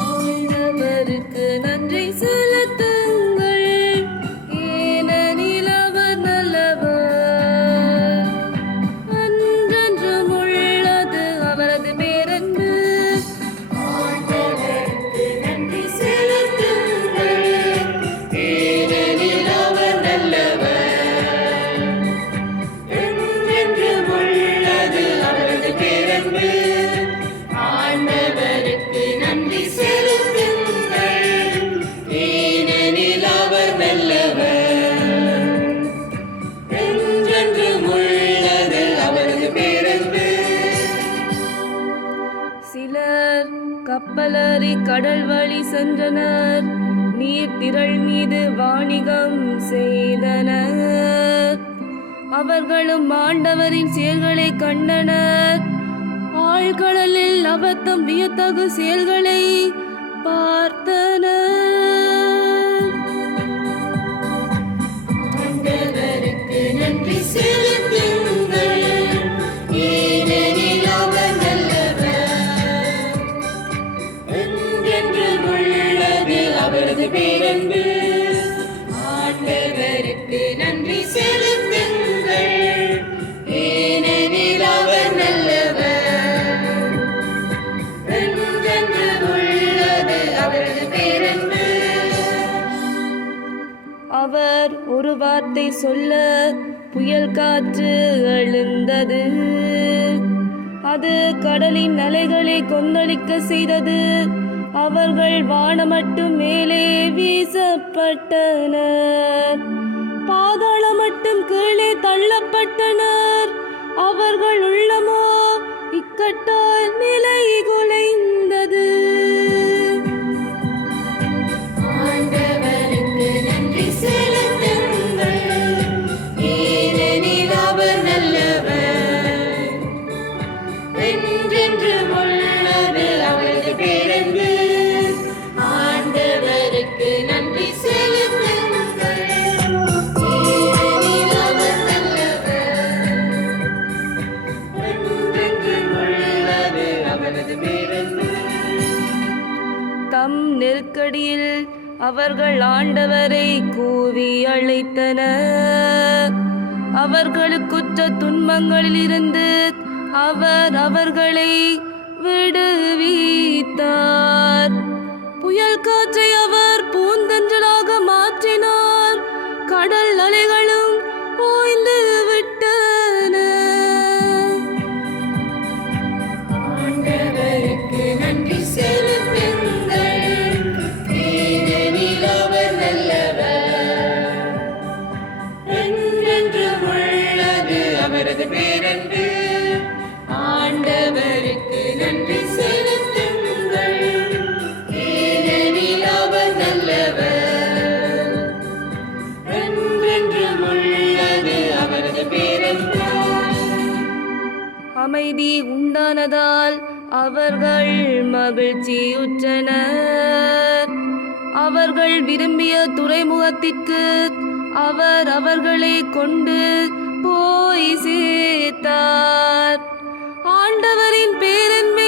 ஆண்டவருக்கு நன்றி செலுத்துங்கள், ஏனெனில் அவர் நல்லவர். அன்றென்றும் உள்ளது அவரது பேரன்பு. ஆண்டவருக்கு நன்றி செலுத்துங்கள், ஏனெனில் அவர் நல்லவர். என்றென்றும் உள்ளது அவரது பேரன்பு. ஆண்டவருக்கு நன்றி செலுத்துங்கள், ஏனெனில் அவர் நல்லவர். என்றென்றும் உள்ளது அவரது பேரன்பு. சிலர் கப்பலேறி கடல் வழி சென்றனர், நீர்த்திரள் மீது வாணிகம் செய்தனர். அவர்களும் ஆண்டவரின் செயல்களை கண்டனர். ஆழ்கடலில் அபத்தம் வியத்தகு செயல்களை பார்த்தனர். ஆண்டவருக்கு நன்றி செலுத்துங்கள், ஏனெனில் அவர் நல்லவர். என்றென்றும் உள்ளது அவரது பேரன்பு. ஆண்டவருக்கு நன்றி செலுத்துங்கள், ஏனெனில் அவர் நல்லவர். என்றென்றும் உள்ளது அவரது பேரன்பு. அவர் ஒரு வார்த்தை சொல்ல புயல் காற்று எழுந்தது. அது கடலின் அலைகளை கொந்தளிக்க செய்தது. அவர்கள் வானமட்டும் மேலே வீசப்பட்டனர், பாதாளம் மட்டும் கீழே தள்ளப்பட்டனர். அவர்கள் உள்ளமோ இக்கட்டால் நிலை குலைந்தது. ஆண்டவருக்கு நன்றி செலுத்துங்கள், ஏனெனில் அவர் நல்லவர். என்றென்றும் உள்ளது அவரது பேரன்பு. ஆண்டவருக்கு நன்றி செலுத்துங்கள், ஏனெனில் அவர் நல்லவர். என்றென்றும் உள்ளது அவரது பேரன்பு. தம் நெருக்கடியில் அவர்கள் ஆண்டவரை கூவி அழைத்தனர். அவர்களுக்குற்ற துன்பங்களிலிருந்து அவர் அவர்களை விடுவித்தார். புயல் காற்றை அவர் பூந்தென்றலாக மாற்றினார். கடல் அலைகளும் ஓய்ந்து விட்டன. ஆண்டவருக்கு நன்றி செலுத்துங்கள், ஏனெனில் அவர் நல்லவர். என்றென்றும் உள்ளது அவரது பேரன்பு. ஆண்டவருக்கு நன்றி செலுத்துங்கள், ஏனெனில் அவர் நல்லவர். என்றென்றும் உள்ளது அவரது பேரன்பு. அமைதி உண்டானதால் அவர்கள் மகிழ்ச்சியுற்றனர். அவர்கள் விரும்பிய துறைமுகத்திற்கு அவர் அவர்களை கொண்டு போய் சேர்த்தார். ஆண்டவரின் பேரன்பு